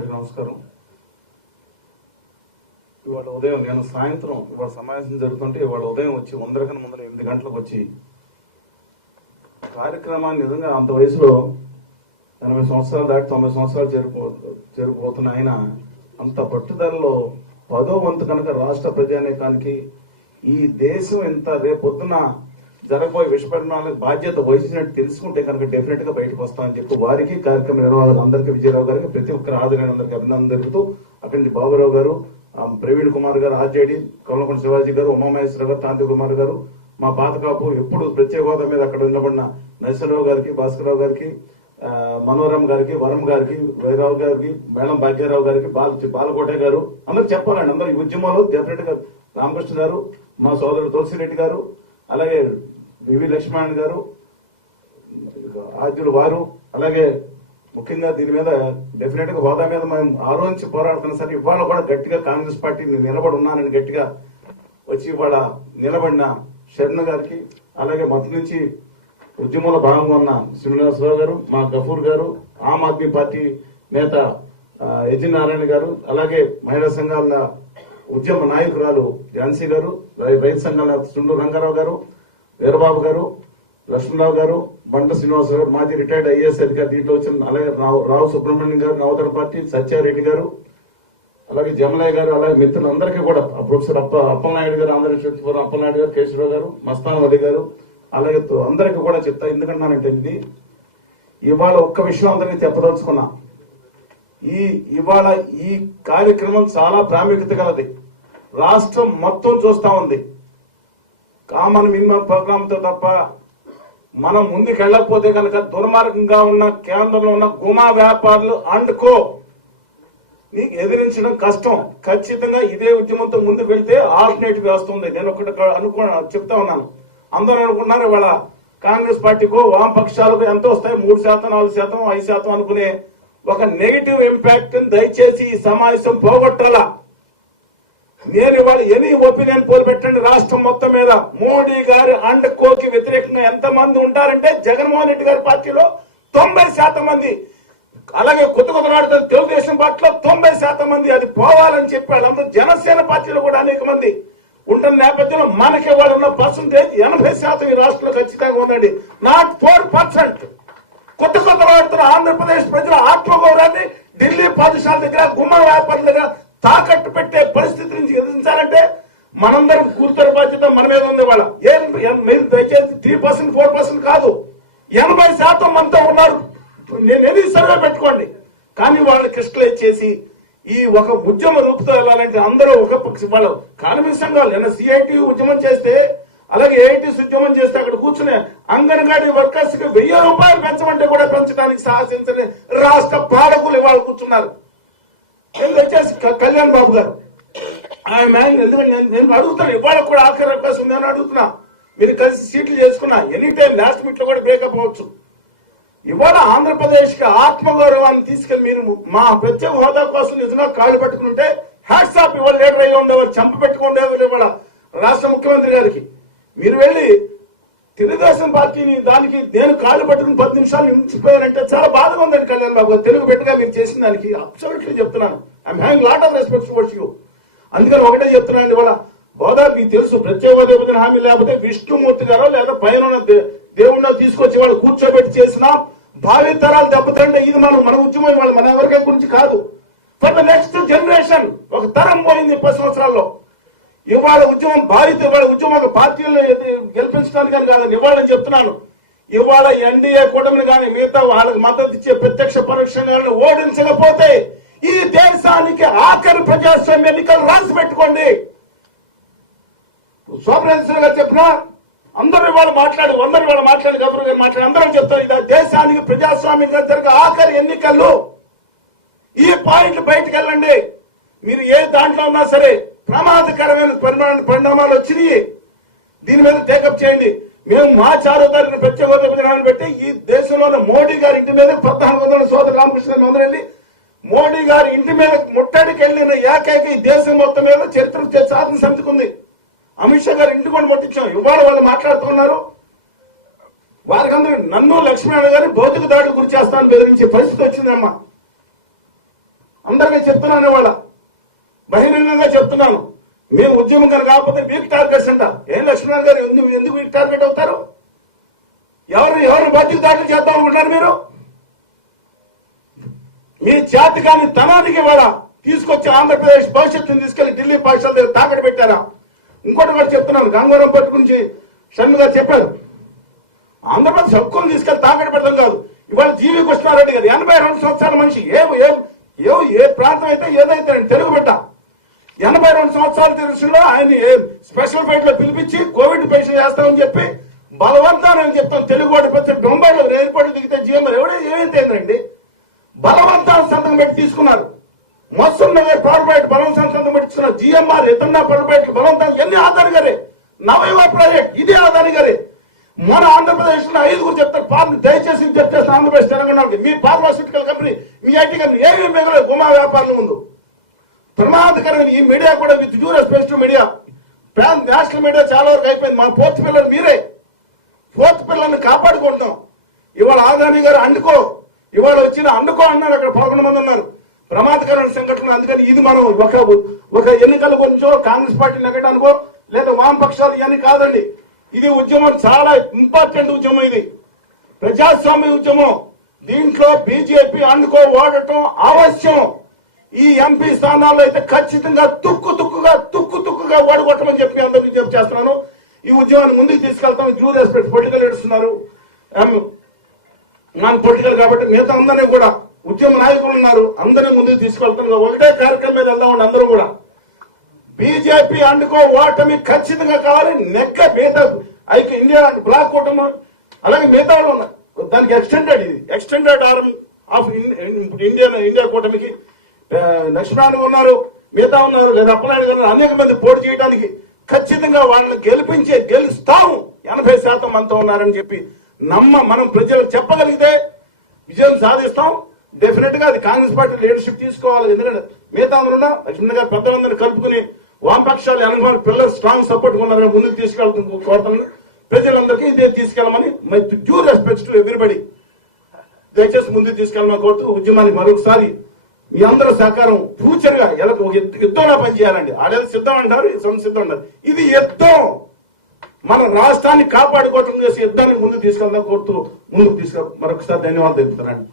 అందరికీ నమస్కారం. ఇవాళ ఉదయం నేను సాయంత్రం ఇవాళ సమావేశం జరుగుతుంటే ఇవాళ ఉదయం వచ్చి 1:00 కన్నా ముందర 8 గంటలకు వచ్చి కార్యక్రమాన్ని నిజంగా అంత వయసులో 80 సంవత్సరాలు దాటి 90 సంవత్సరాలు చేరుకుపోతున్న ఆయన అంత పట్టుదలలో 10వ వంతు కనుక రాష్ట్ర ప్రజానీకానికి ఈ దేశం ఇంత రేపొద్దున జరగబోయే విషపరిణామాలకు బాధ్యత వహించినట్టు తెలుసుకుంటే కనుక డెఫినెట్ గా బయటకు వస్తామని చెప్పి వారికి కార్యక్రమ నిర్వాహకులు అందరికీ, విజయరావు గారికి, ప్రతి ఒక్కరు ఆదరణ అందరికీ అభినందన తెలుపుతూ అక్కడి నుంచి బాబురావు గారు, ప్రవీణ్ కుమార్ గారు, ఆర్జేడి, కమలకొండ శివాజీ గారు, ఉమామహేశ్వర గారు, తాంతి కుమార్ గారు, మా పాతకాపు ఎప్పుడు ప్రత్యేక హోదా మీద అక్కడ నిలబడిన నరసింహరావు గారికి, భాస్కరరావు గారికి, మనోరమ్ గారికి, వరం గారికి, వైరావు గారికి, మేళం భాగ్యరావు గారికి, బాలకోట గారు అందరికి చెప్పాలండి. అందరూ ఈ ఉద్యమంలో డెఫినెట్ గా రామకృష్ణ గారు, మా సోదరుడు తులసిరెడ్డి గారు, అలాగే వివి లక్ష్మణ్ గారు, ఆద్యులు వారు, అలాగే ముఖ్యంగా దీని మీద డెఫినెట్ గా హోదా మీద మేము ఆలోచించి పోరాడుతున్నా సరే ఇవాళ కూడా గట్టిగా కాంగ్రెస్ పార్టీ నిలబడి ఉన్నానని గట్టిగా వచ్చి ఇవాళ నిలబడిన శరణ్ గారికి, అలాగే మొదటి నుంచి ఉద్యమంలో భాగంగా ఉన్న శ్రీనివాసరావు గారు, మా గఫూర్ గారు, ఆమ్ ఆద్మీ పార్టీ నేత యజ్ఞ నారాయణ గారు, అలాగే మహిళా సంఘాల ఉద్యమ నాయకురాలు ఝాన్సీ గారు, రైతు సంఘాల చుండూరు రంగారావు గారు, వీరబాబు గారు, లక్ష్మణరావు గారు, బంట శ్రీనివాసరావు గారు, మాజీ రిటైర్డ్ ఐఏఎస్ అధికారి దీంట్లో వచ్చిన, అలాగే రావు సుబ్రహ్మణ్యం గారు, నవతర పార్టీ సత్యారెడ్డి గారు, అలాగే జమలయ్య గారు, అలాగే మిత్రులందరికీ కూడా ప్రొఫెసర్ అప్పలనాయుడు గారు, ఆంధ్రప్రదేశ్ అప్పలనాయుడు గారు, కేశవరావు గారు, మస్తాన్ వలి గారు, అలాగే అందరికీ కూడా చెప్తా. ఎందుకంటున్నానంటే ఇది ఇవాళ ఒక్క విషయం అందరికీ చెప్పదలుచుకున్నా. ఇవాళ ఈ కార్యక్రమం చాలా ప్రాముఖ్యత గలది. రాష్ట్రం మొత్తం చూస్తా ఉంది. కామన్ మినిమం ప్రోగ్రామ్ తో తప్ప మనం ముందుకు వెళ్ళకపోతే కనుక దుర్మార్గంగా ఉన్న కేంద్రంలో ఉన్న గుమా వ్యాపారులు అండ్కో నీకు ఎదిరించడం కష్టం. ఖచ్చితంగా ఇదే ఉద్యమంతో ముందుకు వెళ్తే ఆల్టర్నేటివ్ వస్తుంది. నేను ఒకటి చెప్తా ఉన్నాను. అందరూ అనుకున్నారు ఇవాళ కాంగ్రెస్ పార్టీకో వామపక్షాలకు ఎంత వస్తాయి, 3%, 4%, 5% అనుకునే ఒక నెగిటివ్ ఇంపాక్ట్ దయచేసి ఈ సమావేశం పోగొట్టాలా. నేను ఇవాళ ఎనీ ఒపీనియన్ పోల్ పెట్టండి రాష్ట్రం మొత్తం మీద మోడీ గారి అండ్ కోకి వ్యతిరేకంగా ఎంత మంది ఉంటారంటే జగన్మోహన్ రెడ్డి గారి పార్టీలో 90% మంది, అలాగే కొత్త నాడుతున్న తెలుగుదేశం పార్టీలో 90% మంది అది పోవాలని చెప్పి వాళ్ళందరూ జనసేన పార్టీలో కూడా అనేక మంది ఉంటున్న నేపథ్యంలో మనకి వాళ్ళు ఉన్న పర్సంటేజ్ 80% ఈ రాష్ట్రంలో ఖచ్చితంగా ఉందండి. నాట్ 4%. కొత్త నాడుతున్న ఆంధ్రప్రదేశ్ ప్రజల ఆత్మగౌరవాన్ని ఢిల్లీ పాఠశాల దగ్గర, గుమ్మ వ్యాపారుల దగ్గర తాకట్టు పెట్టే పరిస్థితి నుంచి ఎదిరించాలంటే మనందరం గురుతర బాధ్యత మన మీద ఉంది. వాళ్ళ మీరు దయచేసి 3%, 4% కాదు, 80% మనతో ఉన్నారు. నేను ఏది సర్వే పెట్టుకోండి. కానీ వాళ్ళని క్రిస్టలైజ్ చేసి ఈ ఒక ఉద్యమ రూపుతో వెళ్ళాలంటే అందరూ ఒక వాళ్ళ కార్మిక సంఘాలు ఏమైనా సిఐటి ఉద్యమం చేస్తే, అలాగే ఏఐటీస్ ఉద్యమం చేస్తే అక్కడ కూర్చునే అంగన్వాడీ వర్కర్స్ కి 1000 రూపాయలు పెంచమంటే కూడా పెంచడానికి సాహసించని రాష్ట్ర పాలకులు ఇవాళ కూర్చున్నారు. వచ్చేసి కళ్యాణ్ బాబు గారు ఎందుకంటే నేను అడుగుతాను, ఇవాళ కూడా ఆఖరి అవకాశం ఉందని అడుగుతున్నా. మీరు కలిసి సీట్లు చేసుకున్నా ఎనీ టైం లాస్ట్ మినిట్ లో కూడా బ్రేకప్ అవ్వచ్చు. ఇవాళ ఆంధ్రప్రదేశ్ కి ఆత్మగౌరవాన్ని తీసుకెళ్లి మీరు మా ప్రత్యేక హోదా కోసం నిజంగా కాళ్ళు పట్టుకుంటే హ్యాట్స్ ఆఫ్. ఇవాళ లీడర్ అయ్యి ఉండేవారు, చంప పెట్టుకుండేవారు. ఇవాళ రాష్ట్ర ముఖ్యమంత్రి గారికి మీరు వెళ్లి తెలుగుదేశం పార్టీని దానికి నేను కాళ్ళు పట్టుకుని 10 నిమిషాలు నిలిచిపోయానంటే చాలా బాధగా ఉందండి. కళ్యాణ్ బాబు గారు తెలుగు బిడ్డగా మీరు చేసిన దానికి అబ్సల్యూట్లీ చెప్తున్నాను. I'm having lot of respect towards you. అందుకని ఒకటే చెప్తున్నాను, ఇవాళ హోదా మీకు తెలుసు, ప్రత్యేక హోదా హామీ లేకపోతే విష్ణుమూర్తి గారో లేదా పైన దేవుణ్ణో తీసుకొచ్చి వాళ్ళు కూర్చోబెట్టి చేసిన భావి తరాలు దెబ్బతంటే ఇది మన ఉద్యమం. వాళ్ళు మన ఎవరికై గురించి కాదు, ఫర్ ద నెక్స్ట్ జనరేషన్. ఒక తరం పోయింది 10 సంవత్సరాల్లో. ఇవాళ ఉద్యమం బాధిత, ఇవాళ ఉద్యమం పార్టీలను గెలిపించడానికి అని కాదని ఇవ్వాలని చెప్తున్నాను. ఇవాళ ఎన్డీఏ కూటమిని కానీ మిగతా వాళ్ళకి మద్దతు ఇచ్చే ప్రత్యక్ష పరోక్షంగా ఓడించకపోతే ఈ దేశానికి ఆఖరి ప్రజాస్వామ్య ఎన్నికలు రాసి పెట్టుకోండి. శోభరేశ్వర గారు చెప్పినా అందరూ ఇవాళ మాట్లాడి, గౌరవ గారు మాట్లాడి అందరూ చెప్తారు ఇది దేశానికి ప్రజాస్వామ్యంగా జరిగే ఆఖరి ఎన్నికల్లో. ఈ పాయింట్లు బయటకు వెళ్ళండి. మీరు ఏ దాంట్లో ఉన్నా సరే ప్రమాదకరమైన పరిణామాలు వచ్చినాయి, దీని మీద టేకప్ చేయండి. మేము మా 4వ తారీఖున ప్రత్యేక హోదా విధానాన్ని పెట్టి ఈ దేశంలోని మోడీ గారి ఇంటి మీద 1400 సోదరు రామకృష్ణ గారి ముందర వెళ్ళి మోడీ గారి ఇంటి మీద ముట్టడికి వెళ్ళిన ఏకైక ఈ దేశం మొత్తం మీద చరిత్ర సాధన సమితికుంది. అమిత్ షా గారు ఇంటి కూడా ముట్టించాం. ఇవాళ వాళ్ళు మాట్లాడుతున్నారు, వారికందరూ నన్ను లక్ష్మీనారాయణ గారిని భౌతిక దాడులు గురి చేస్తామని బెదిరించే పరిస్థితి వచ్చిందమ్మా. అందరికీ చెప్తున్నాను ఇవాళ, బహిరంగంగా చెప్తున్నాను. మేము ఉద్యమం కనుక కాకపోతే వీక్ టార్గెట్స్ అంట. ఏం లక్ష్మణ్ గారు ఎందుకు వీక్ టార్గెట్ అవుతారు? ఎవరు బతికి దాఖలు చేద్దాం అనుకుంటున్నారు మీరు? మీ జాతికాని తనానికి ఇవాళ తీసుకొచ్చి ఆంధ్రప్రదేశ్ భవిష్యత్తుని తీసుకెళ్లి ఢిల్లీ పాఠశాల దగ్గర తాకట్టు పెట్టారా? ఇంకోటి కూడా చెప్తున్నాను, గంగవరం పట్టు గురించి షణ్ముఖ గారు చెప్పారు. ఆంధ్రప్రదేశ్ హక్కును తీసుకెళ్లి తాకట్టు పెట్టడం కాదు. ఇవాళ జీవి కృష్ణారెడ్డి గారు 82 సంవత్సరాల మనిషి, ఏ ప్రాంతం అయితే ఏదైతే తెలుగు బిడ్డ 82 సంవత్సరాల తెలుసులో ఆయన స్పెషల్ ఫ్లైట్ లో పిలిపించి కోవిడ్ పరీక్ష చేస్తామని చెప్పి బలవంతాన్ని చెప్తాం. తెలుగు వాడి ప్రతి బొంబాయిలో ఎయిర్పోర్ట్ దిగితే జీఎం ఏమైందండి? బలవంతాన్ని సంతకం పెట్టి తీసుకున్నారు. మత్స్సు నగర్ పవర్పేట బలవంతాన్ని సంతకం పెట్టించుకున్నారు. జిఎంఆర్ ఇతన్న పవర్పేట బలవంతం ఎన్ని ఆధార్ గారే, నవయువ ప్రాజెక్ట్ ఇదే ఆధార్ గారే. మన ఆంధ్రప్రదేశ్ లో 5 చెప్తారు. దయచేసి చెప్పేసిన ఆంధ్రప్రదేశ్ తెలంగాణకి మీ pharmaceutical company, me IT company ఏమీ మిగలేదు గుమా వ్యాపారాల ముందు. ప్రమాదకరమైన ఈ మీడియా కూడా with due respect to media, national media చాలా వరకు అయిపోయింది. మా ఫోర్త్ పిల్లలు మీరే. ఫోర్త్ పిల్లల్ని కాపాడుకుంటాం. ఇవాళ ఆదాని గారు అండుకో, ఇవాళ వచ్చిన అండుకో అన్నారు. అక్కడ 11 మంది ఉన్నారు. ప్రమాదకరమైన సంఘటనలు. అందుకని ఇది మనం ఒక ఎన్నికల గురించో కాంగ్రెస్ పార్టీ నెగ్గడానికో లేదా వామపక్షాలు ఇవన్నీ కాదండి. ఇది ఉద్యమం, చాలా ఇంపార్టెంట్ ఉద్యమం. ఇది ప్రజాస్వామ్య ఉద్యమం. దీంట్లో బీజేపీ అండుకో ఓడటం అవశ్యం. ఈ ఎంపీ స్థానాల్లో అయితే ఖచ్చితంగా తుక్కుగా ఓడగొట్టమని చెప్పి అందరికీ విజ్ఞప్తి చేస్తున్నాను. ఈ ఉద్యమాన్ని ముందుకు తీసుకెళ్తాం. డ్యూ రెస్పెక్ట్ పొలిటికల్ లీడర్స్ ఉన్నారు, నాన్ పొలిటికల్ కాబట్టి మిగతా అందరినీ కూడా ఉద్యమ నాయకులు ఉన్నారు, అందరినీ ముందుకు తీసుకెళ్తాం. ఒకటే కార్యక్రమం మీద వెళ్దామండి అందరూ కూడా. బీజేపీ అండుకో ఓటమి ఖచ్చితంగా కావాలి. మిగతా ఇండియా బ్లాక్ కూటమి అలాగే మిగతా వాళ్ళు ఉన్నారు. దానికి ఎక్స్టెండెడ్ ఆర్మ్ ఆఫ్ ఇండియా కూటమికి లక్ష్మణ్ ఉన్నారు, మిగతా ఉన్నారు, లేదా అప్పనాయుడు గారు అనేక మంది పోటీ చేయడానికి ఖచ్చితంగా వాళ్ళని గెలుస్తాము. 80% మనతో ఉన్నారని చెప్పి మనం ప్రజలకు చెప్పగలిగితే విజయం సాధిస్తాం. డెఫినెట్ గా అది కాంగ్రెస్ పార్టీ లీడర్షిప్ తీసుకోవాలి. ఎందుకంటే మిగతా ఉన్నా లక్ష్మణ్ గారు పెద్దలందరినీ కలుపుకుని వామపక్షాలు 80 పిల్లలు స్ట్రాంగ్ సపోర్ట్ ఉన్నారు. ముందుకు తీసుకెళ్తాం కోరుతాను. ప్రజలందరికీ ఇదే తీసుకెళ్ళమని డ్యూ రెస్పెక్ట్ టు ఎవ్రీబడి దయచేసి ముందుకు తీసుకెళ్ళమని కోరుతూ ఉద్యమానికి మరొకసారి మీ అందరూ సహకారం ఫ్యూచర్ గా యుద్ధంలో పనిచేయాలండి. ఆడేది సిద్ధం అంటారు, సిద్ధం అంటారు. ఇది యుద్ధం. మన రాష్ట్రాన్ని కాపాడుకోవటం చేసి యుద్ధానికి ముందుకు తీసుకెళ్దాం కోరుతూ ముందుకు మరొకసారి ధన్యవాదాలు తెలుపుతానండి.